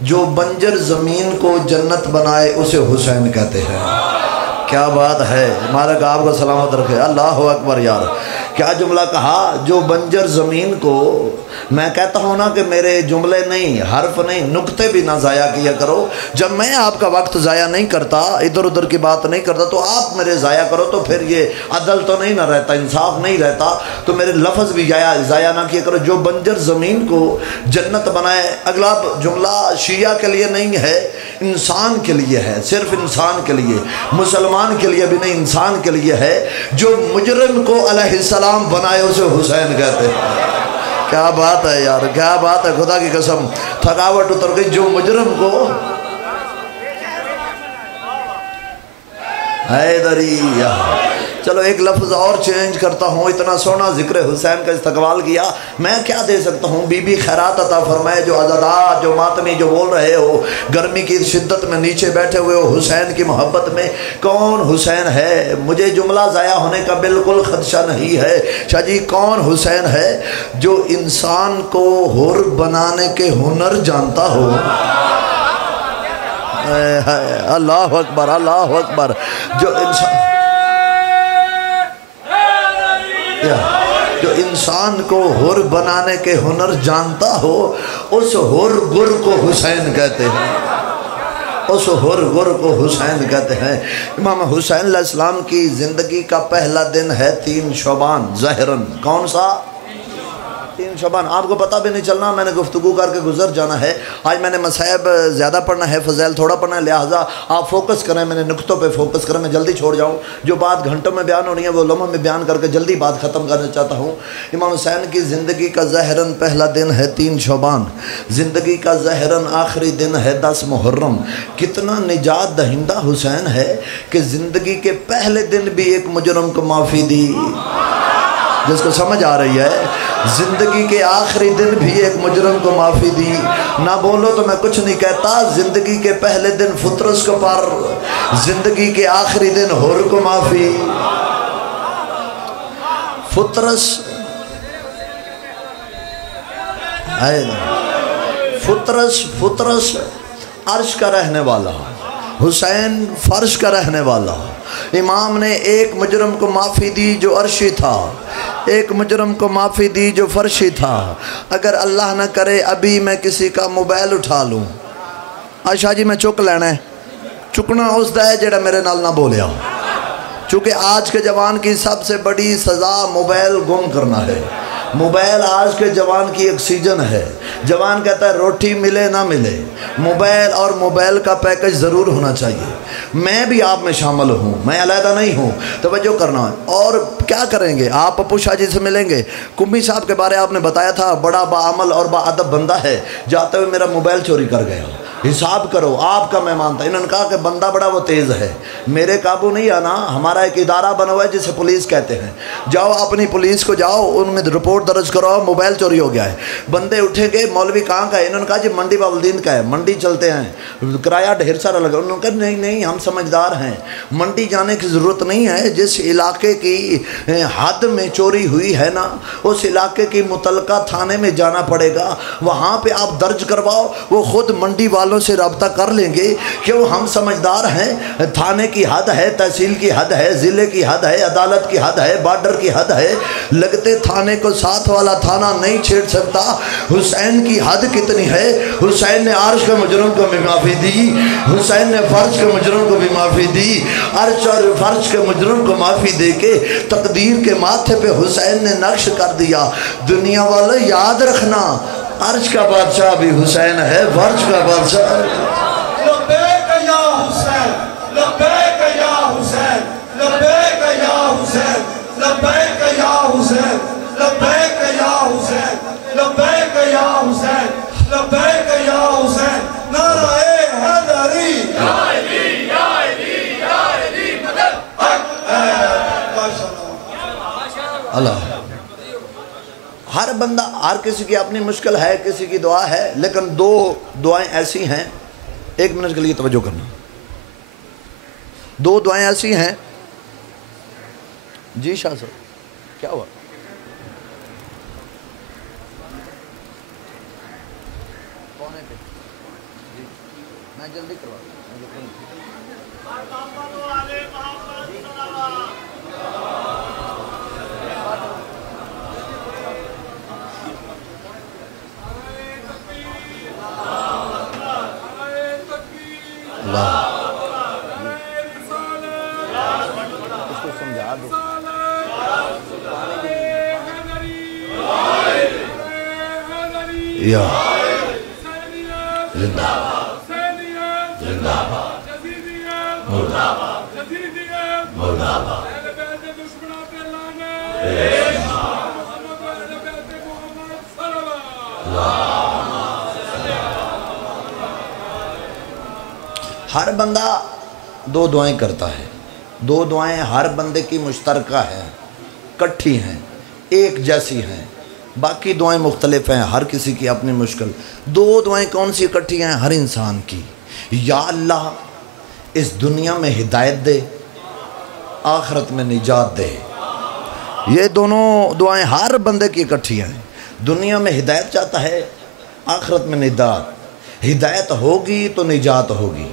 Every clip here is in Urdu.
جو بنجر زمین کو جنت بنائے اسے حسین کہتے ہیں۔ کیا بات ہے، مالک آپ کو سلامت رکھے، اللہ اکبر یار، کیا جملہ کہا، جو بنجر زمین کو، میں کہتا ہوں نا کہ میرے جملے نہیں، حرف نہیں، نقطے بھی نہ ضائع کیا کرو، جب میں آپ کا وقت ضائع نہیں کرتا، ادھر ادھر کی بات نہیں کرتا، تو آپ میرے ضائع کرو تو پھر یہ عدل تو نہیں نہ رہتا، انصاف نہیں رہتا، تو میرے لفظ بھی ضائع نہ کیا کرو۔ جو بنجر زمین کو جنت بنائے، اگلا جملہ شیعہ کے لیے نہیں ہے، انسان کے لیے ہے، صرف انسان کے لیے، مسلمان کے لیے بھی نہیں، انسان کے لیے ہے۔ جو مجرم کو علیہ السلام بنائے اسے حسین کہتے ہیں۔ کیا بات ہے یار، کیا بات ہے، خدا کی قسم تھکاوٹ اتر گئی۔ جو مجرم کو حیدری، چلو ایک لفظ اور چینج کرتا ہوں، اتنا سونا ذکر حسین کا استقبال کیا، میں کیا دے سکتا ہوں؟ بی بی خیرات عطا فرمائے، جو عزادار، جو ماتمی، جو بول رہے ہو گرمی کی شدت میں نیچے بیٹھے ہوئے ہو حسین کی محبت میں، کون حسین ہے؟ مجھے جملہ ضائع ہونے کا بالکل خدشہ نہیں ہے، شاہ جی کون حسین ہے؟ جو انسان کو حر بنانے کے ہنر جانتا ہو۔ اللہ اکبر، اللہ اکبر، جو انسان کو حر بنانے کے ہنر جانتا ہو، اس حر گر کو حسین کہتے ہیں، اس حر گر کو حسین کہتے ہیں۔ امام حسین علیہ السلام کی زندگی کا پہلا دن ہے 3 شعبان ظاہراً، کون سا؟ 3 شعبان، آپ کو پتہ بھی نہیں چلنا، میں نے گفتگو کر کے گزر جانا ہے۔ آج میں نے مصائب زیادہ پڑھنا ہے، فضائل تھوڑا پڑھنا ہے، لہٰذا آپ فوکس کریں، میں نے نقطوں پہ فوکس کریں، میں جلدی چھوڑ جاؤں، جو بات گھنٹوں میں بیان ہونی ہے وہ لمحوں میں بیان کر کے جلدی بات ختم کرنا چاہتا ہوں۔ امام حسین کی زندگی کا ظاہراً پہلا دن ہے 3 شعبان، زندگی کا ظاہراً آخری دن ہے 10 محرم۔ کتنا نجات دہندہ حسین ہے کہ زندگی کے پہلے دن بھی ایک مجرم کو معافی دی، جس کو سمجھ آ رہی ہے، زندگی کے آخری دن بھی ایک مجرم کو معافی دی۔ نہ بولو تو میں کچھ نہیں کہتا، زندگی کے پہلے دن فطرس کو پر، زندگی کے آخری دن حر کو معافی۔ فطرس عرش کا رہنے والا، حسین فرش کا رہنے والا۔ امام نے ایک مجرم کو معافی دی جو عرشی تھا، ایک مجرم کو معافی دی جو فرشی تھا۔ اگر اللہ نہ کرے ابھی میں کسی کا موبائل اٹھا لوں، شاہ جی میں چک لینا ہے، چکنا اس دا ہے جڑا میرے نال نہ بولیا، چونکہ آج کے جوان کی سب سے بڑی سزا موبائل گم کرنا ہے۔ موبائل آج کے جوان کی آکسیجن ہے۔ جوان کہتا ہے روٹی ملے نہ ملے، موبائل اور موبائل کا پیکج ضرور ہونا چاہیے۔ میں بھی آپ میں شامل ہوں، میں علیحدہ نہیں ہوں، توجہ کرنا ہے۔ اور کیا کریں گے؟ آپ پپو شاہ جی سے ملیں گے، کمی صاحب کے بارے آپ نے بتایا تھا، بڑا باعمل اور باادب بندہ ہے، جاتے ہوئے میرا موبائل چوری کر گیا، حساب کرو، آپ کا مہمان تھا۔ انہوں نے کہا کہ بندہ بڑا وہ تیز ہے، میرے قابو نہیں آنا، ہمارا ایک ادارہ بنا ہوا ہے جسے پولیس کہتے ہیں، جاؤ اپنی پولیس کو جاؤ، ان میں رپورٹ درج کرو، موبائل چوری ہو گیا ہے۔ بندے اٹھیں گے، مولوی کہاں کا ہے؟ انہوں نے کہا جی منڈی باولدین کا ہے، منڈی چلتے ہیں، کرایہ ڈھیر سارا لگا۔ انہوں نے کہا نہیں نہیں ہم سمجھدار ہیں، منڈی جانے کی ضرورت نہیں ہے، جس علاقے کی حد میں چوری ہوئی ہے نا، اس علاقے کی متعلقہ تھانے میں جانا پڑے گا، وہاں پہ آپ درج کرواؤ، وہ خود منڈی والوں سے رابطہ کر لیں گے، کیوں ہم سمجھدار ہیں، تھانے کی حد ہے، تحصیل کی حد ہے، ضلع کی حد ہے، عدالت کی حد ہے، بارڈر کی حد ہے، لگتے تھانے کو ساتھ والا تھانہ نہیں چھیڑ سکتا۔ حسین کی حد کتنی ہے؟ حسین نے عرش کے مجرم کو بھی معافی دی، حسین نے فرش کے مجرم کو بھی معافی دی، عرش اور فرش کے مجرم کو معافی دے کے تقدیر کے ماتھے پہ حسین نے نقش کر دیا۔ دنیا والے یاد رکھنا، عرش کا بادشاہ بھی حسین ہے، فرش کا بادشاہ۔ لبیک یا حسین، لبیک یا حسین، لبیک یا حسین، لبیک یا حسین، لبیک یا حسین، لبیک یا حسین، لبیک یا حسین، نعرہ حیدری، یا علی، یا علی، یا علی، مدد حق ہے۔ اللہ، ہر بندہ، ہر کسی کی اپنی مشکل ہے، کسی کی دعا ہے، لیکن 2 دعائیں ایسی ہیں، 1 منٹ کے لیے توجہ کرنا، 2 دعائیں ایسی ہیں۔ جی شاہ صاحب کیا ہوا؟ میں جلدی کروا اس کو سمجھا دو یا زندہ زندہ مولا ہر بندہ دو دعائیں کرتا ہے، دو دعائیں ہر بندے کی مشترکہ ہیں، کٹھی ہیں، ایک جیسی ہیں، باقی دعائیں مختلف ہیں، ہر کسی کی اپنی مشکل۔ دو دعائیں کون سی اکٹھی ہیں ہر انسان کی؟ یا اللہ اس دنیا میں ہدایت دے، آخرت میں نجات دے۔ یہ دونوں دعائیں ہر بندے کی اکٹھی ہیں۔ دنیا میں ہدایت چاہتا ہے، آخرت میں نجات۔ ہدایت ہوگی تو نجات ہوگی،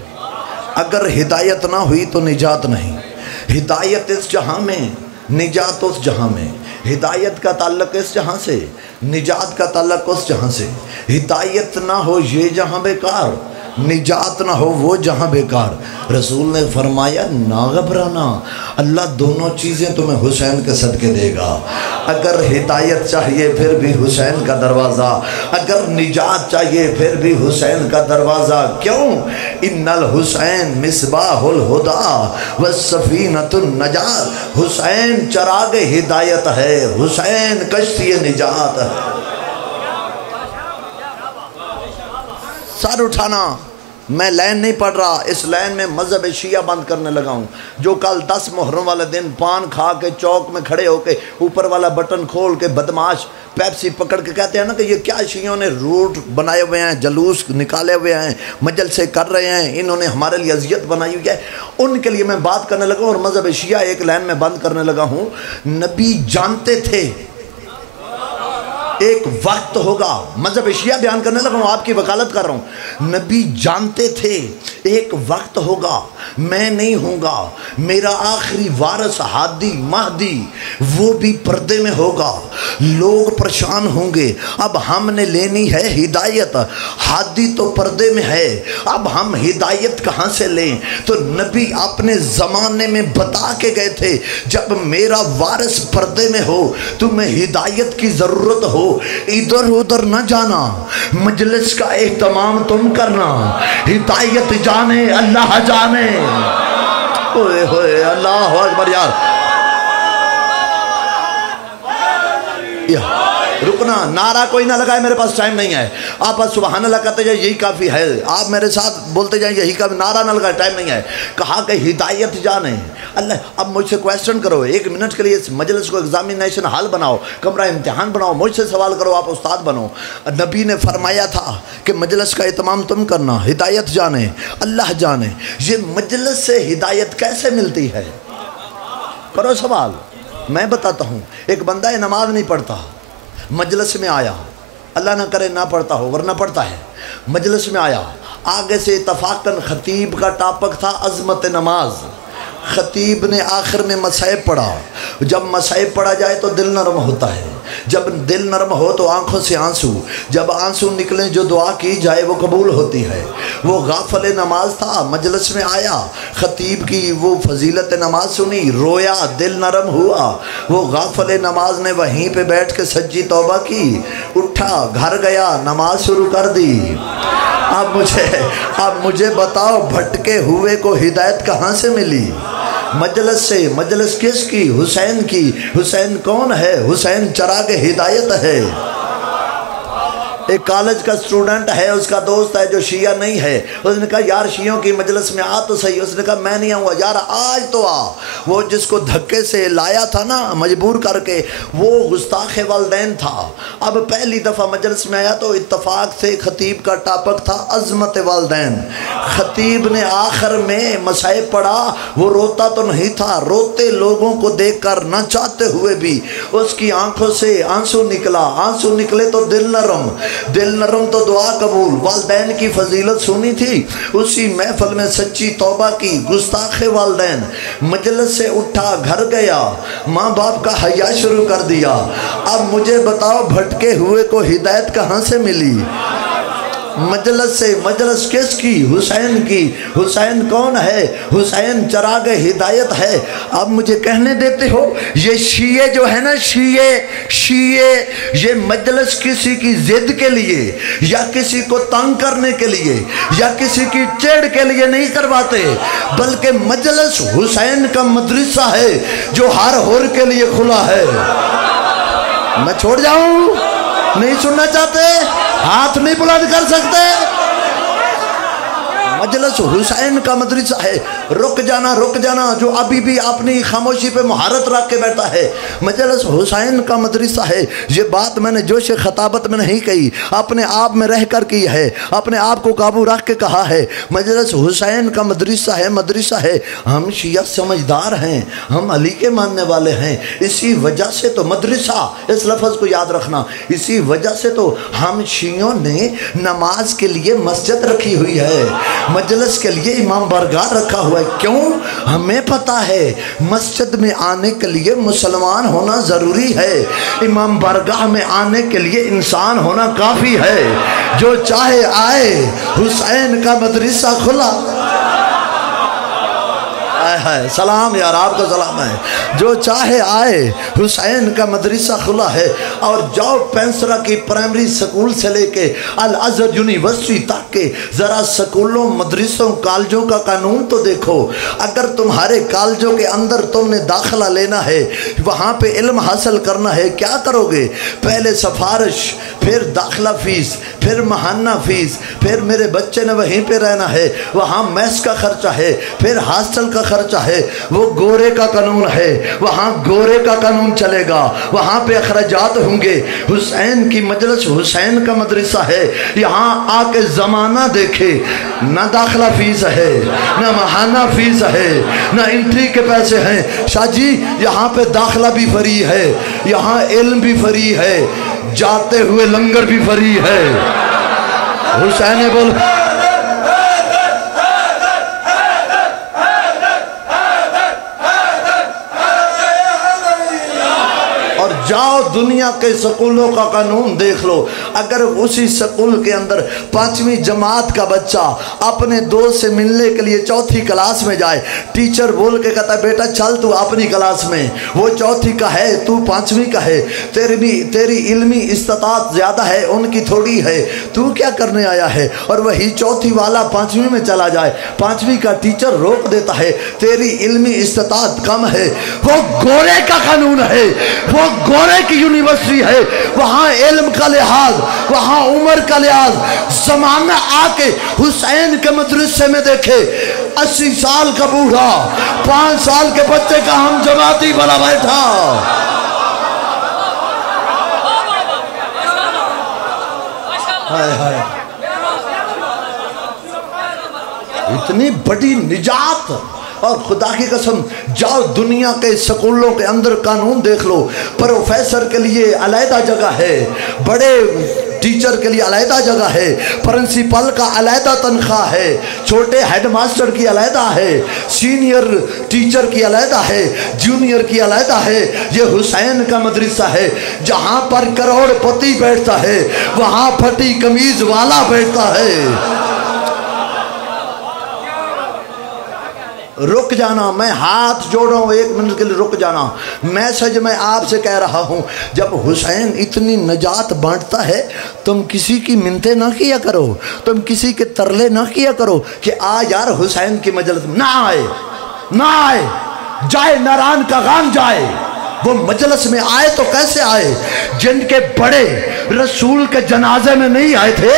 اگر ہدایت نہ ہوئی تو نجات نہیں۔ ہدایت اس جہاں میں، نجات اس جہاں میں۔ ہدایت کا تعلق اس جہاں سے، نجات کا تعلق اس جہاں سے۔ ہدایت نہ ہو یہ جہاں بیکار، نجات نہ ہو وہ جہاں بیکار۔ رسول نے فرمایا نہ گھبرانا، اللہ دونوں چیزیں تمہیں حسین کے صدقے دے گا۔ اگر ہدایت چاہیے پھر بھی حسین کا دروازہ، اگر نجات چاہیے پھر بھی حسین کا دروازہ۔ کیوں؟ ان الحسین مصباح الہدی والسفینۃ النجات۔ حسین چراغ ہدایت ہے، حسین کشتی نجات ہے۔ سر اٹھانا، میں لائن نہیں پڑھ رہا، اس لائن میں مذہب شیعہ بند کرنے لگا ہوں۔ جو کل 10 محرم والے دن پان کھا کے چوک میں کھڑے ہو کے اوپر والا بٹن کھول کے بدماش پیپسی پکڑ کے کہتے ہیں نا کہ یہ کیا شیعوں نے روٹ بنائے ہوئے ہیں، جلوس نکالے ہوئے ہیں، مجلسے کر رہے ہیں، انہوں نے ہمارے لیے اذیت بنائی ہوئی ہے، ان کے لیے میں بات کرنے لگا ہوں اور مذہب شیعہ ایک لائن میں بند کرنے لگا ہوں۔ نبی جانتے تھے ایک وقت ہوگا، مذہب شیعہ بیان کرنے لگا ہوں، آپ کی وکالت کر رہا ہوں۔ نبی جانتے تھے ایک وقت ہوگا، میں نہیں ہوں گا، میرا آخری وارث ہادی مہدی وہ بھی پردے میں ہوگا، لوگ پریشان ہوں گے۔ اب ہم نے لینی ہے ہدایت، ہادی تو پردے میں ہے، اب ہم ہدایت کہاں سے لیں؟ تو نبی اپنے زمانے میں بتا کے گئے تھے جب میرا وارث پردے میں ہو، تمہیں ہدایت کی ضرورت ہو، ادھر ادھر نہ جانا، مجلس کا اہتمام تم کرنا، ہدایت جانے اللہ جانے۔ اوئے ہوئے اللہ اکبر یار، رکنا، نعرہ کوئی نہ لگائے، میرے پاس ٹائم نہیں ہے۔ آپ سبحان اللہ کہتے جائیں یہی کافی ہے، آپ میرے ساتھ بولتے جائیں یہی کافی، نعرہ نہ لگائے، ٹائم نہیں ہے۔ کہا کہ ہدایت جانے اللہ۔ اب مجھ سے کویسچن کرو، 1 منٹ کے لیے اس مجلس کو ایگزامینیشن ہال بناؤ، کمرہ امتحان بناؤ، مجھ سے سوال کرو، آپ استاد بنو۔ نبی نے فرمایا تھا کہ مجلس کا اہتمام تم کرنا، ہدایت جانے اللہ جانے۔ یہ مجلس سے ہدایت کیسے ملتی ہے؟ کرو سوال، میں بتاتا ہوں۔ ایک بندہ نماز نہیں پڑھتا، مجلس میں آیا، اللہ نہ کرے نہ پڑھتا ہو ورنہ پڑھتا ہے، مجلس میں آیا، آگے سے اتفاقاً خطیب کا ٹاپک تھا عظمت نماز۔ خطیب نے آخر میں مسائب پڑھا، جب مسائب پڑھا جائے تو دل نرم ہوتا ہے، جب دل نرم ہو تو آنکھوں سے آنسو، جب آنسو نکلیں جو دعا کی جائے وہ قبول ہوتی ہے۔ وہ غافل نماز تھا، مجلس میں آیا، خطیب کی وہ فضیلت نماز سنی، رویا، دل نرم ہوا۔ وہ غافل نماز نے وہیں پہ بیٹھ کے سچی توبہ کی، اٹھا گھر گیا، نماز شروع کر دی۔ اب مجھے بتاؤ بھٹکے ہوئے کو ہدایت کہاں سے ملی؟ مجلس سے۔ مجلس کس کی؟ حسین کی۔ حسین کون ہے؟ حسین چراغ ہدایت ہے۔ ایک کالج کا اسٹوڈنٹ ہے، اس کا دوست ہے جو شیعہ نہیں ہے، اس نے کہا یار شیعوں کی مجلس میں آ تو صحیح، اس نے کہا میں نہیں آؤں گا۔ یار آج تو آ۔ وہ جس کو دھکے سے لایا تھا نا مجبور کر کے، وہ گستاخ والدین تھا۔ اب پہلی دفعہ مجلس میں آیا تو اتفاق سے خطیب کا ٹاپک تھا عظمت والدین۔ خطیب نے آخر میں مسائب پڑھا، وہ روتا تو نہیں تھا، روتے لوگوں کو دیکھ کر نہ چاہتے ہوئے بھی اس کی آنکھوں سے آنسو نکلا، آنسو نکلے تو دل نرم۔ دل نرم تو دعا قبول، والدین کی فضیلت سنی تھی، اسی محفل میں سچی توبہ کی، گستاخ والدین مجلس سے اٹھا گھر گیا، ماں باپ کا حیا شروع کر دیا۔ اب مجھے بتاؤ بھٹکے ہوئے کو ہدایت کہاں سے ملی؟ مجلس سے، مجلس کس کی؟ حسین کی۔ حسین کون ہے؟ حسین چراغ ہدایت ہے۔ اب مجھے کہنے دیتے ہو یہ شیعہ جو ہے نا، شیعہ یہ مجلس کسی کی ضد کے لیے یا کسی کو تنگ کرنے کے لیے یا کسی کی چڑ کے لیے نہیں کرواتے، بلکہ مجلس حسین کا مدرسہ ہے جو ہر حر کے لیے کھلا ہے۔ میں چھوڑ جاؤں؟ نہیں سننا چاہتے؟ ہاتھ نہیں بلند کر سکتے؟ مجلس حسین کا مدرسہ ہے۔ رک جانا جو ابھی بھی اپنی خاموشی پہ مہارت رکھ کے بیٹھا ہے، مجلس حسین کا مدرسہ ہے۔ یہ بات میں نے جوش خطابت میں نہیں کہی، اپنے آپ میں رہ کر کی ہے، اپنے آپ کو قابو رکھ کے کہا ہے۔ مجلس حسین کا مدرسہ ہے۔ ہم شیعہ سمجھدار ہیں، ہم علی کے ماننے والے ہیں، اسی وجہ سے تو مدرسہ، اس لفظ کو یاد رکھنا، اسی وجہ سے تو ہم شیعوں نے نماز کے لیے مسجد رکھی ہوئی ہے، مجلس کے لیے امام بارگاہ رکھا ہوا ہے۔ کیوں؟ ہمیں پتا ہے مسجد میں آنے کے لیے مسلمان ہونا ضروری ہے، امام بارگاہ میں آنے کے لیے انسان ہونا کافی ہے۔ جو چاہے آئے، حسین کا مدرسہ کھلا۔ سلام یار، آپ کو سلام ہے۔ جو چاہے آئے، حسین کا مدرسہ کھلا ہے۔ اور جاؤ پینسرا کی پرائمری سکول سے لے کے الازہر یونیورسٹی تک کے ذرا سکولوں، مدرسوں، کالجوں کا قانون تو دیکھو۔ اگر تمہارے کالجوں کے اندر تم نے داخلہ لینا ہے، وہاں پہ علم حاصل کرنا ہے، کیا کرو گے؟ پہلے سفارش، پھر داخلہ فیس، پھر ماہانہ فیس، پھر میرے بچے نے وہیں پہ رہنا ہے، وہاں میس کا خرچہ ہے، پھر ہاسٹل کا خرچہ ہے۔ وہ گورے کا قانون ہے، وہاں گورے کا قانون چلے گا، وہاں پہ اخراجات ہوں گے۔ حسین کی مجلس حسین کا مدرسہ ہے۔ یہاں آ کے زمانہ دیکھے، نہ داخلہ فیس ہے، نہ ماہانہ فیس ہے، نہ انٹری کے پیسے ہیں۔ شاہ جی یہاں پہ داخلہ بھی فری ہے، یہاں علم بھی فری ہے، جاتے ہوئے لنگر بھی فری ہے۔ حسین بول جاؤ دنیا کے سکولوں کا قانون دیکھ لو۔ اگر اسی سکول کے اندر 5ویں جماعت کا بچہ اپنے دوست سے ملنے کے لیے 4تھی کلاس میں جائے، ٹیچر بول کے کہتا ہے بیٹا چل تو اپنی کلاس میں، وہ 4تھی کا ہے تو 5ویں کا ہے، تیری علمی استطاعت زیادہ ہے ان کی تھوڑی ہے، تو کیا کرنے آیا ہے؟ اور وہی 4تھی والا 5ویں میں چلا جائے، 5ویں کا ٹیچر روک دیتا ہے، تیری علمی استطاعت کم ہے۔ وہ گورے کا قانون ہے، وہ گورے کی یونیورسٹی ہے، وہاں علم کا لحاظ، وہاں عمر کا لحاظ۔ زمانہ آ کے حسین کے مدرسے میں دیکھے 80 سال کا بوڑھا 5 سال کے بچے کا ہم جماعتی بنا بیٹھا۔ اتنی بڑی نجات، اور خدا کی قسم جاؤ دنیا کے سکولوں کے اندر قانون دیکھ لو۔ پروفیسر کے لیے علیحدہ جگہ ہے، بڑے ٹیچر کے لیے علیحدہ جگہ ہے، پرنسپل کا علیحدہ تنخواہ ہے، چھوٹے ہیڈ ماسٹر کی علیحدہ ہے، سینئر ٹیچر کی علیحدہ ہے، جونیئر کی علیحدہ ہے۔ یہ حسین کا مدرسہ ہے، جہاں پر کروڑ پتی بیٹھتا ہے وہاں پھٹی قمیض والا بیٹھتا ہے۔ رک جانا، میں ہاتھ جوڑ رہا ہوں، 1 منٹ کے لیے رک جانا۔ میسج میں آپ سے کہہ رہا ہوں، جب حسین اتنی نجات بانٹتا ہے تم کسی کی منتیں نہ کیا کرو، تم کسی کے ترلے نہ کیا کرو کہ آ یار حسین کی مجلس نہ آئے، جائے ناران کا غان جائے۔ وہ مجلس میں آئے تو کیسے آئے؟ جن کے بڑے رسول کے جنازے میں نہیں آئے تھے،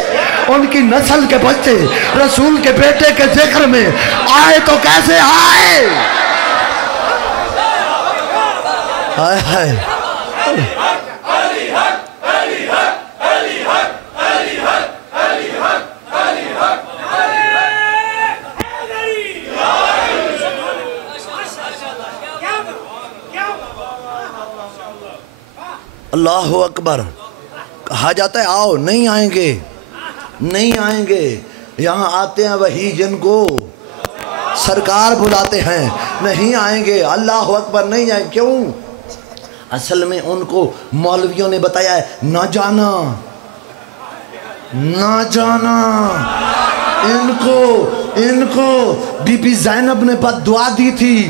ان کی نسل کے بچے رسول کے بیٹے کے ذکر میں آئے تو کیسے آئے؟ ہائے ہائے اللہ اکبر۔ کہا جاتا ہے آؤ، نہیں آئیں گے، نہیں آئیں گے۔ یہاں آتے ہیں وہی جن کو سرکار بلاتے ہیں، نہیں آئیں گے، اللہ اکبر، نہیں آئیں۔ کیوں؟ اصل میں ان کو مولویوں نے بتایا ہے نہ جانا، نہ جانا۔ ان کو بی بی زینب نے بد دعا دی تھی،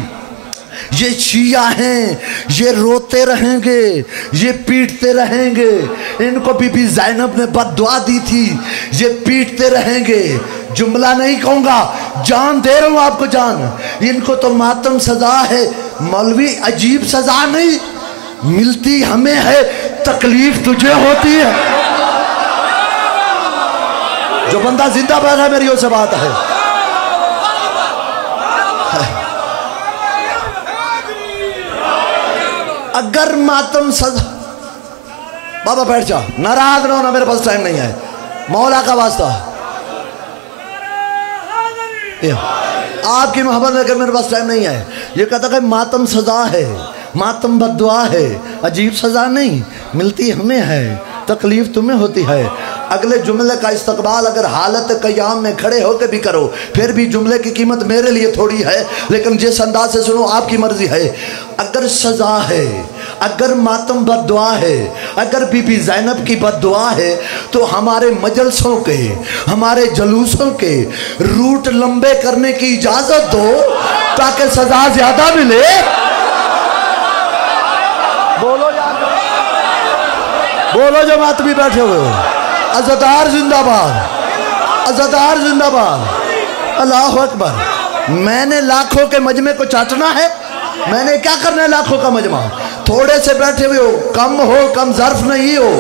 یہ شیعہ ہیں، یہ روتے رہیں گے، یہ پیٹتے رہیں گے۔ ان کو بی بی زینب نے بد دعا دی تھی، یہ پیٹتے رہیں گے۔ جملہ نہیں کہوں گا، جان دے رہا ہوں آپ کو، جان۔ ان کو تو ماتم سزا ہے۔ مولوی عجیب سزا نہیں ملتی ہمیں ہے، تکلیف تجھے ہوتی ہے۔ جو بندہ زندہ بیٹھا ہے میری سے بات ہے۔ اگر ماتم سزا، بابا بیٹھ جا، ناراض نہ ہونا، میرے پاس ٹائم نہیں ہے، مولا کا واسطہ، آپ کی محبت میں، میرے پاس ٹائم نہیں ہے۔ یہ کہتا کہ ماتم سزا ہے، ماتم بد دعا ہے، عجیب سزا نہیں ملتی ہمیں ہے، تکلیف تمہیں ہوتی ہے۔ اگلے جملے کا استقبال اگر حالت قیام میں کھڑے ہو کے بھی کرو، پھر بھی جملے کی قیمت میرے لیے تھوڑی ہے، لیکن جس انداز سے سنو آپ کی مرضی ہے۔ اگر سزا ہے، اگر ماتم بد دعا ہے، اگر بی بی زینب کی بد دعا ہے، تو ہمارے مجلسوں کے، ہمارے جلوسوں کے روٹ لمبے کرنے کی اجازت دو تاکہ سزا زیادہ ملے۔ بولو بولو جماعت بھی بیٹھے ہوئے ہو، عزادار زندہ باد، عزادار زندہ باد، اللہ اکبر۔ میں نے لاکھوں کے مجمع کو چاٹنا ہے، میں نے کیا کرنا ہے لاکھوں کا مجمع؟ تھوڑے سے بیٹھے ہوئے ہو، کم ظرف نہیں ہو،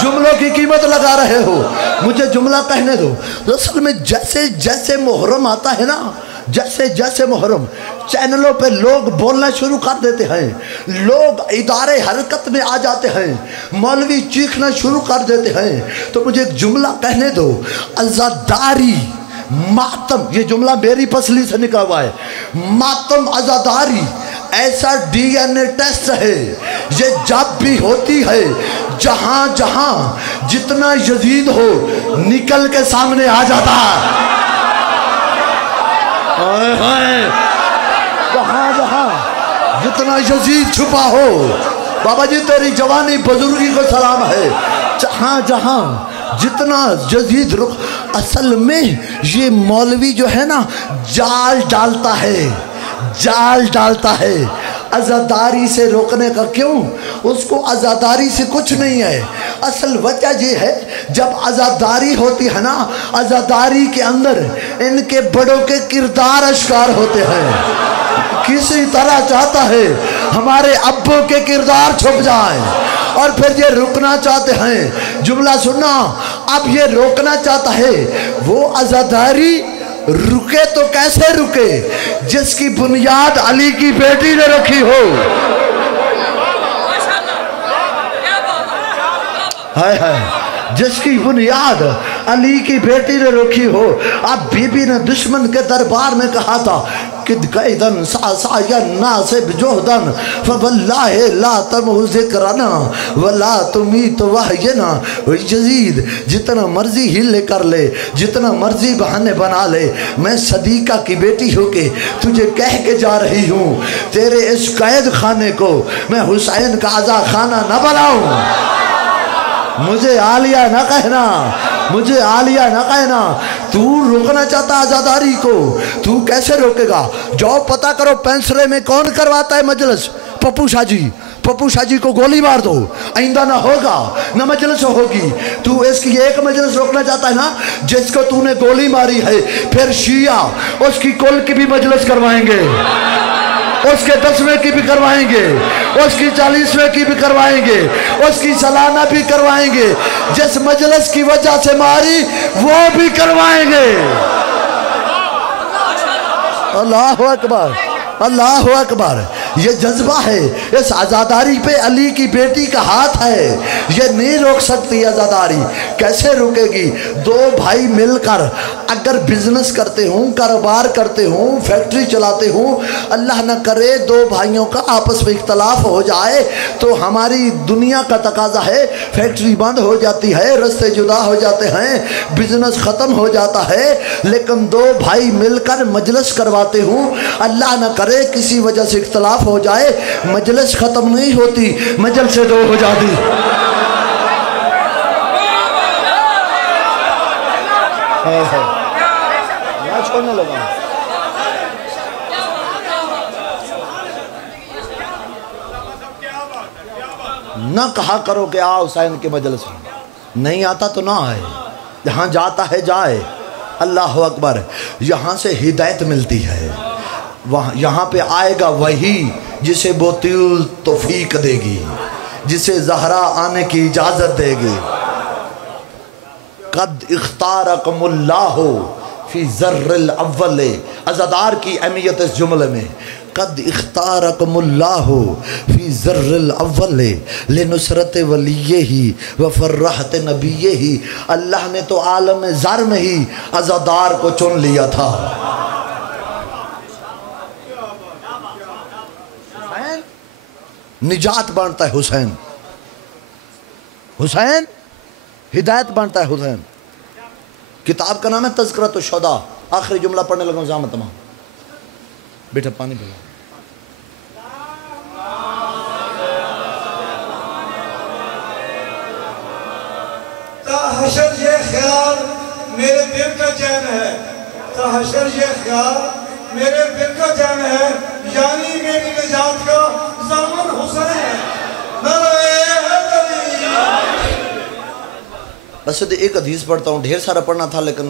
جملوں کی قیمت لگا رہے ہو، مجھے جملہ کہنے دو۔ اصل میں جیسے جیسے محرم آتا ہے نا، جیسے جیسے محرم، چینلوں پہ لوگ بولنا شروع کر دیتے ہیں، لوگ ادارے حرکت میں آ جاتے ہیں، مولوی چیخنا شروع کر دیتے ہیں، تو مجھے ایک جملہ کہنے دو۔ عزاداری ماتم، یہ جملہ میری پسلی سے نکلا ہوا ہے، ماتم عزاداری ایسا ڈی این اے ٹیسٹ ہے، یہ جب بھی ہوتی ہے، جہاں جہاں جتنا یزید ہو نکل کے سامنے آ جاتا ہے۔ جہاں جہاں جتنا یزید چھپا ہو، بابا جی تیری جوانی بزرگی کو سلام ہے، جہاں جہاں جتنا یزید اصل میں یہ مولوی جو ہے نا جال ڈالتا ہے، جال ڈالتا ہے عزاداری سے روکنے کا۔ کیوں؟ اس کو عزاداری سے کچھ نہیں ہے، اصل وجہ یہ ہے جب عزاداری ہوتی ہے نا، عزاداری کے اندر ان کے بڑوں کے کردار اشکار ہوتے ہیں۔ کسی طرح چاہتا ہے ہمارے ابوں کے کردار چھپ جائیں، اور پھر یہ رکنا چاہتے ہیں۔ جملہ سننا، اب یہ روکنا چاہتا ہے وہ عزاداری رکے تو کیسے رکے؟ جس کی بنیاد علی کی بیٹی نے رکھی ہو۔ ہائے ہائے، جس کی بنیاد علی کی بیٹی نے رکھی ہو۔ اب بی بی نے دشمن کے دربار میں کہا تھا کد قیدن ساسایا ناسب جہدن فواللہ لا تمہ ذکرنا ولا تمیت وحینا۔ یزید جتنا مرضی ہلے کر لے، جتنا مرضی بہانے بنا لے، میں صدیقہ کی بیٹی ہو کے تجھے کہہ کے جا رہی ہوں، تیرے اس قید خانے کو میں حسین کا عزا خانہ نہ بناؤں۔ مجھے عالیہ نہ کہنا، مجھے عالیہ نہ کہنا۔ تو روکنا چاہتا عزاداری کو، تو کیسے روکے گا؟ جاؤ پتہ کرو پینسرے میں کون کرواتا ہے مجلس؟ پپو شاہ جی، پپو شاہ جی کو گولی مار دو، آئندہ نہ ہوگا، نہ مجلس ہوگی۔ تو اس کی ایک مجلس روکنا چاہتا ہے نا جس کو تو نے گولی ماری ہے، پھر شیعہ اس کی کل کی بھی مجلس کروائیں گے، اس کے 10ویں کی بھی کروائیں گے، اس کی 40ویں کی بھی کروائیں گے، اس کی سالانہ بھی کروائیں گے، جس مجلس کی وجہ سے ماری وہ بھی کروائیں گے۔ اللہ اکبر، اللہ اکبر۔ یہ جذبہ ہے، اس عزاداری پہ علی کی بیٹی کا ہاتھ ہے، یہ نہیں روک سکتی عزاداری۔ کیسے رکے گی؟ دو بھائی مل کر اگر بزنس کرتے ہوں، کاروبار کرتے ہوں، فیکٹری چلاتے ہوں، اللہ نہ کرے دو بھائیوں کا آپس میں اختلاف ہو جائے تو ہماری دنیا کا تقاضا ہے فیکٹری بند ہو جاتی ہے، رستے جدا ہو جاتے ہیں، بزنس ختم ہو جاتا ہے۔ لیکن دو بھائی مل کر مجلس کرواتے ہوں، اللہ نہ کرے کسی وجہ سے اختلاف ہو جائے، مجلس ختم نہیں ہوتی، مجلس سے دو ہو جاتی۔ چھوڑنے لگا نہ کہا کرو کہ آ حسین کے مجلس میں، نہیں آتا تو نہ آئے، جہاں جاتا ہے جائے۔ اللہ اکبر۔ یہاں سے ہدایت ملتی ہے، یہاں پہ آئے گا وہی جسے بوتیل توفیق دے گی، جسے زہرا آنے کی اجازت دے گی۔ قد اختارکم اللہ فی ذر الاول، عزادار کی اہمیت اس جملے میں، قد اختارکم اللہ فی ذر الاول لنصرت ولیہ وفرحت نبیہ۔ اللہ نے تو عالم ذر میں ہی عزادار کو چن لیا تھا۔ نجات بانٹتا ہے حسین، حسین ہدایت بانٹتا ہے حسین۔ کتاب کا نام ہے تذکرۃ الشہداء۔ آخری جملہ پڑھنے لگا ہوں زحمت تمام۔ بیٹا پانی پلا۔ تاحشر یہ خیال میرے دل کا چین ہے، تاحشر یہ خیال میرے دل کا چین ہے، یعنی میری نجات کا ضامن حسین ہے۔ بس ایک حدیث پڑھتا ہوں، ڈھیر سارا پڑھنا تھا لیکن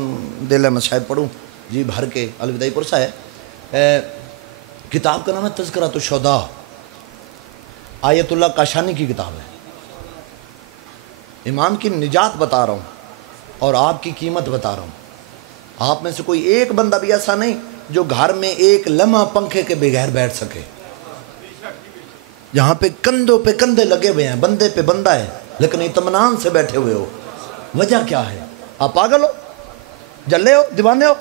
دل ہے میں شاید پڑھوں جی بھر کے۔ الوداعی پرسہ ہے، کتاب کا نام ہے تذکرۃ الشہداء، آیت اللہ کاشانی کی کتاب ہے۔ امام کی نجات بتا رہا ہوں اور آپ کی قیمت بتا رہا ہوں۔ آپ میں سے کوئی ایک بندہ بھی ایسا نہیں جو گھر میں ایک لمحہ پنکھے کے بغیر بیٹھ سکے۔ یہاں پہ کندھوں پہ کندھے لگے ہوئے ہیں، بندے پہ بندہ ہے، لیکن اطمینان سے بیٹھے ہوئے ہو۔ وجہ کیا ہے؟ آپ پاگل ہو، جلے ہو، دیوانے ہو؟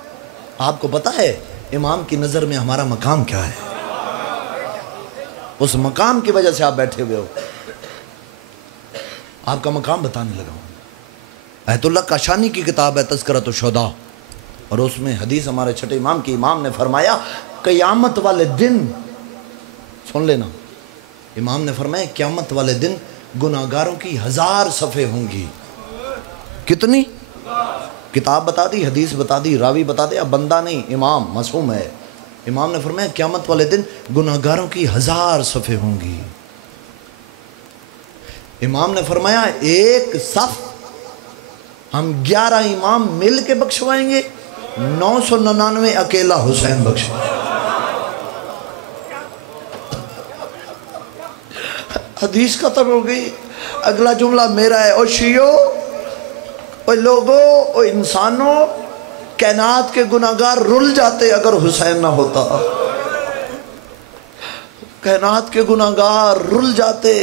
آپ کو پتہ ہے امام کی نظر میں ہمارا مقام کیا ہے؟ اس مقام کی وجہ سے آپ بیٹھے ہوئے ہو۔ آپ کا مقام بتانے لگا ہوں۔ آیت اللہ کاشانی کی کتاب ہے تذکرۃ الشہداء، اور اس میں حدیث ہمارے چھٹے امام کی، امام نے فرمایا قیامت والے دن، سن لینا، امام نے فرمایا قیامت والے دن گناہگاروں کی 1000 صفحے ہوں گی۔ کتنی؟ کتاب بتا دی، حدیث بتا دی، راوی بتا دے، اب بندہ نہیں، امام معصوم ہے۔ امام نے فرمایا قیامت والے دن گناہگاروں کی 1000 صفحے ہوں گی۔ امام نے فرمایا ایک صف ہم 11 امام مل کے بخشوائیں گے، 999 اکیلا حسین بخشوائیں گے۔ حدیث ختم ہو گئی، اگلا جملہ میرا ہے، او شیعو، او لوگو، او انسانوں، کائنات کے گناہگار رل جاتے اگر حسین نہ ہوتا، کائنات کے گناہگار رل جاتے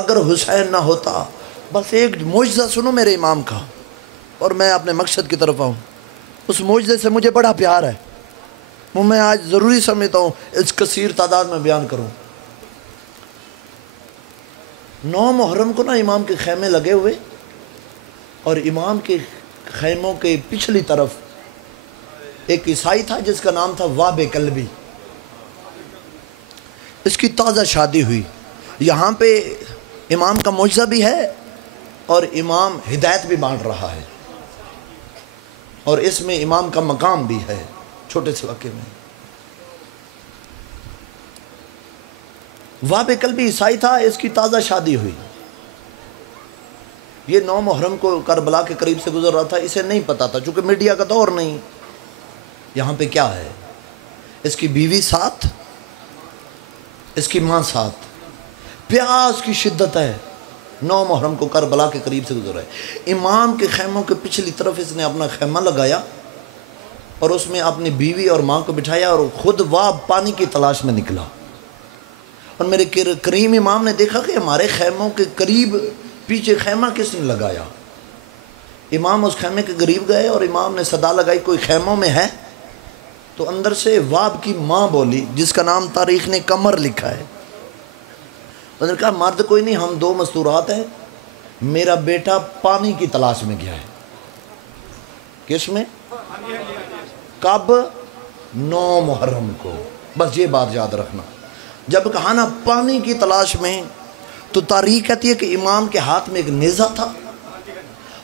اگر حسین نہ ہوتا۔ بس ایک معجزہ سنو میرے امام کا اور میں اپنے مقصد کی طرف آؤں۔ اس معجزے سے مجھے بڑا پیار ہے، وہ میں آج ضروری سمجھتا ہوں اس کثیر تعداد میں بیان کروں۔ 9 محرم کو نا امام کے خیمے لگے ہوئے، اور امام کے خیموں کے پچھلی طرف ایک عیسائی تھا جس کا نام تھا واب کلبی۔ اس کی تازہ شادی ہوئی۔ یہاں پہ امام کا معجزہ بھی ہے اور امام ہدایت بھی بانٹ رہا ہے، اور اس میں امام کا مقام بھی ہے چھوٹے سے واقعے میں۔ واب کلبی عیسائی تھا، اس کی تازہ شادی ہوئی۔ یہ 9 محرم کو کربلا کے قریب سے گزر رہا تھا، اسے نہیں پتا تھا چونکہ میڈیا کا دور نہیں۔ یہاں پہ کیا ہے، اس کی بیوی ساتھ، اس کی ماں ساتھ، پیاس کی شدت ہے، 9 محرم کو کربلا کے قریب سے گزر رہا ہے۔ امام کے خیموں کے پچھلی طرف اس نے اپنا خیمہ لگایا اور اس میں اپنی بیوی اور ماں کو بٹھایا اور خود واب پانی کی تلاش میں نکلا۔ اور میرے کریم امام نے دیکھا کہ ہمارے خیموں کے قریب پیچھے خیمہ کس نے لگایا. امام اس خیمے کے قریب گئے اور امام نے صدا لگائی کوئی خیموں میں ہے؟ تو اندر سے واب کی ماں بولی جس کا نام تاریخ نے قمر لکھا ہے. انہوں نے کہا مرد کوئی نہیں، ہم 2 مستورات ہیں، میرا بیٹا پانی کی تلاش میں گیا ہے. کس میں؟ کب؟ 9 محرم کو. بس یہ بات یاد رکھنا. جب کہا نا پانی کی تلاش میں، تو تاریخ کہتی ہے کہ امام کے ہاتھ میں ایک نیزہ تھا،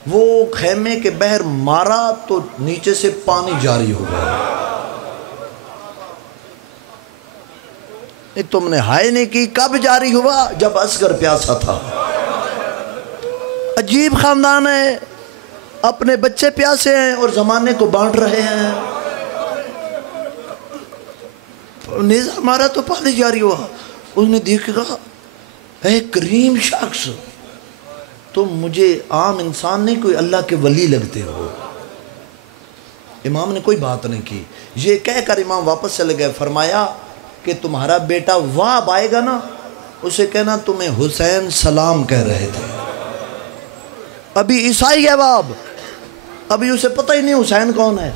وہ خیمے کے بہر مارا تو نیچے سے پانی جاری ہو گیا. تم نے ہائے نہیں کی. کب جاری ہوا؟ جب اصغر پیاسا تھا. عجیب خاندان ہے، اپنے بچے پیاسے ہیں اور زمانے کو بانٹ رہے ہیں. نیزہ مارا تو پانی جاری ہوا. اس نے دیکھا اے کریم شخص، تم مجھے عام انسان نہیں کوئی اللہ کے ولی لگتے ہو. امام نے کوئی بات نہیں کی. یہ کہہ کر امام واپس چلے گئے. فرمایا کہ تمہارا بیٹا واب آئے گا نا، اسے کہنا تمہیں حسین سلام کہہ رہے تھے. ابھی عیسائی ہے واب، ابھی اسے پتہ ہی نہیں حسین کون ہے.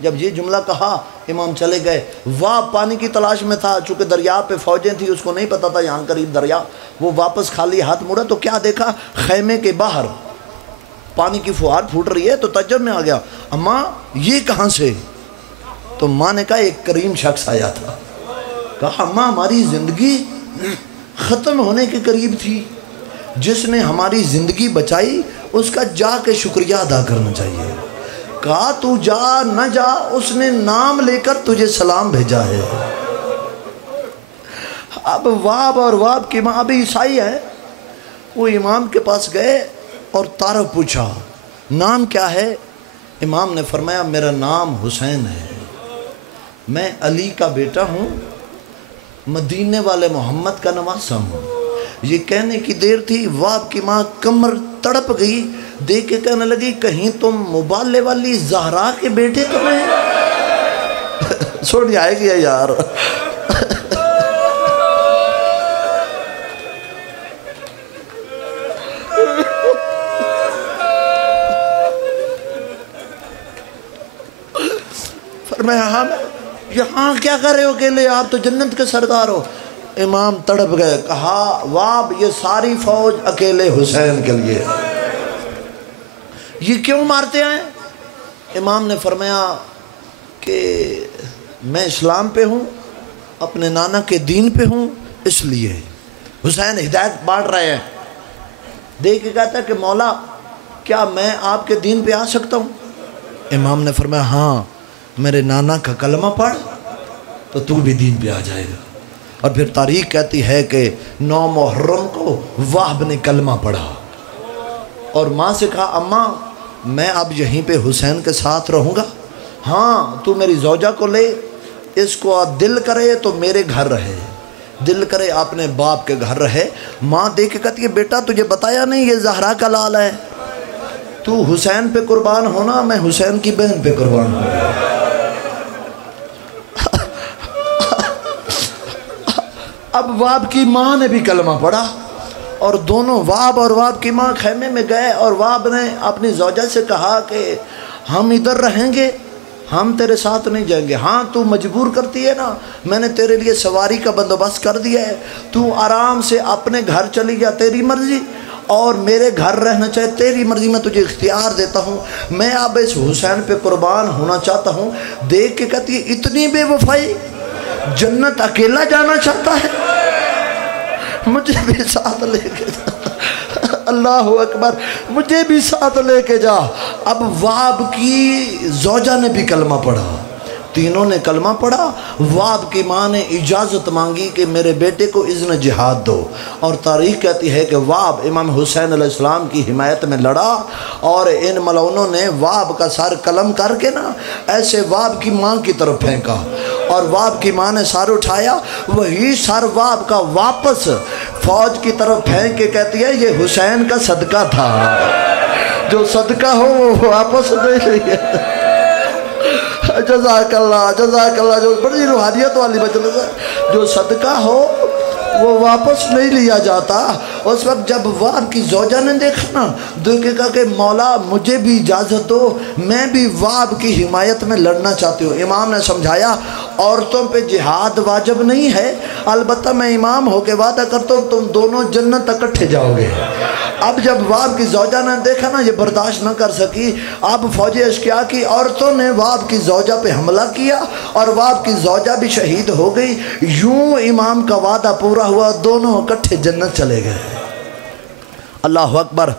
جب یہ جملہ کہا امام چلے گئے. واب پانی کی تلاش میں تھا، چونکہ دریا پہ فوجیں تھیں، اس کو نہیں پتا تھا یہاں قریب دریا. وہ واپس خالی ہاتھ مڑا تو کیا دیکھا؟ خیمے کے باہر پانی کی فوار پھوٹ رہی ہے. تو تعجب میں آ گیا، اماں یہ کہاں سے؟ تو ماں نے کہا ایک کریم شخص آیا تھا. کہا اماں ہماری زندگی ختم ہونے کے قریب تھی، جس نے ہماری زندگی بچائی اس کا جا کے شکریہ ادا کرنا چاہیے. کہا تو جا نہ جا، اس نے نام لے کر تجھے سلام بھیجا ہے. اب واب اور واب کی ماں ابھی عیسائی ہے. وہ امام کے پاس گئے اور تعارف پوچھا، نام کیا ہے؟ امام نے فرمایا میرا نام حسین ہے، میں علی کا بیٹا ہوں، مدینے والے محمد کا نواسہ ہوں. یہ کہنے کی دیر تھی، واب کی ماں کمر تڑپ گئی. دیکھ کے کہنے لگی کہیں تم مبالے والی زہرا کے بیٹے تو نہیں؟ سوڑ آئے گیا یار. فرمایا ہاں. یہاں کیا کر رہے ہو اکیلے؟ آپ تو جنت کے سردار ہو. امام تڑپ گئے. کہا واب یہ ساری فوج اکیلے حسین کے لیے، یہ کیوں مارتے ہیں؟ امام نے فرمایا کہ میں اسلام پہ ہوں، اپنے نانا کے دین پہ ہوں، اس لیے. حسین ہدایت بانٹ رہے ہیں. دیکھ کے کہتا ہے کہ مولا کیا میں آپ کے دین پہ آ سکتا ہوں؟ امام نے فرمایا ہاں، میرے نانا کا کلمہ پڑھ تو تو بھی دین پہ آ جائے گا. اور پھر تاریخ کہتی ہے کہ 9 محرم کو وہب نے کلمہ پڑھا اور ماں سے کہا اماں میں اب یہیں پہ حسین کے ساتھ رہوں گا. ہاں تو میری زوجہ کو لے، اس کو دل کرے تو میرے گھر رہے، دل کرے اپنے باپ کے گھر رہے. ماں دیکھ کے کہتی ہے بیٹا تجھے بتایا نہیں یہ زہرا کا لال ہے، تو حسین پہ قربان ہونا، میں حسین کی بہن پہ قربان ہوں. اب واب کی ماں نے بھی کلمہ پڑھا اور دونوں واب اور واب کی ماں خیمے میں گئے. اور واب نے اپنی زوجہ سے کہا کہ ہم ادھر رہیں گے، ہم تیرے ساتھ نہیں جائیں گے. ہاں تو مجبور کرتی ہے نا، میں نے تیرے لیے سواری کا بندوبست کر دیا ہے، تو آرام سے اپنے گھر چلی جا، تیری مرضی. اور میرے گھر رہنا چاہے تیری مرضی، میں تجھے اختیار دیتا ہوں. میں اب اس حسین پہ قربان ہونا چاہتا ہوں. دیکھ کے کہتی ہے اتنی بے وفائی، جنت اکیلا جانا چاہتا ہے، مجھے بھی ساتھ لے کے جا. اللہ اکبر، مجھے بھی ساتھ لے کے جا. اب واب کی زوجہ نے بھی کلمہ پڑھا، تینوں نے کلمہ پڑھا. واب کی ماں نے اجازت مانگی کہ میرے بیٹے کو اذن جہاد دو. اور تاریخ کہتی ہے کہ واب امام حسین علیہ السلام کی حمایت میں لڑا اور ان ملعونوں نے واب کا سر قلم کر کے نا ایسے واب کی ماں کی طرف پھینکا. اور واب کی ماں نے سر اٹھایا، وہی سر واب کا واپس فوج کی طرف پھینک کے کہتی ہے یہ حسین کا صدقہ تھا، جو صدقہ ہو وہ واپس دے لیا. جزاک اللہ، جزاک اللہ. جو بڑی روحانیت والی مجلس ہے، جو صدقہ ہو وہ واپس نہیں لیا جاتا۔ اس وقت جب واب کی زوجہ نے دیکھا نا، کہا کہ مولا مجھے بھی اجازت دو، میں بھی واب کی حمایت میں لڑنا چاہتی ہوں۔ امام نے سمجھایا عورتوں پہ جہاد واجب نہیں ہے، البتہ میں امام ہو کے وعدہ کرتا ہوں تم دونوں جنت اکٹھے جاؤ گے۔ اب جب واب کی زوجہ نے دیکھا نا، یہ برداشت نہ کر سکی، اب فوج اشقیاء کی عورتوں نے واب کی زوجہ پہ حملہ کیا اور واب کی زوجہ بھی شہید ہو گئی۔ یوں امام کا وعدہ پورا ہوا، دونوں اکٹھے جنت چلے گئے۔ اللہ اکبر۔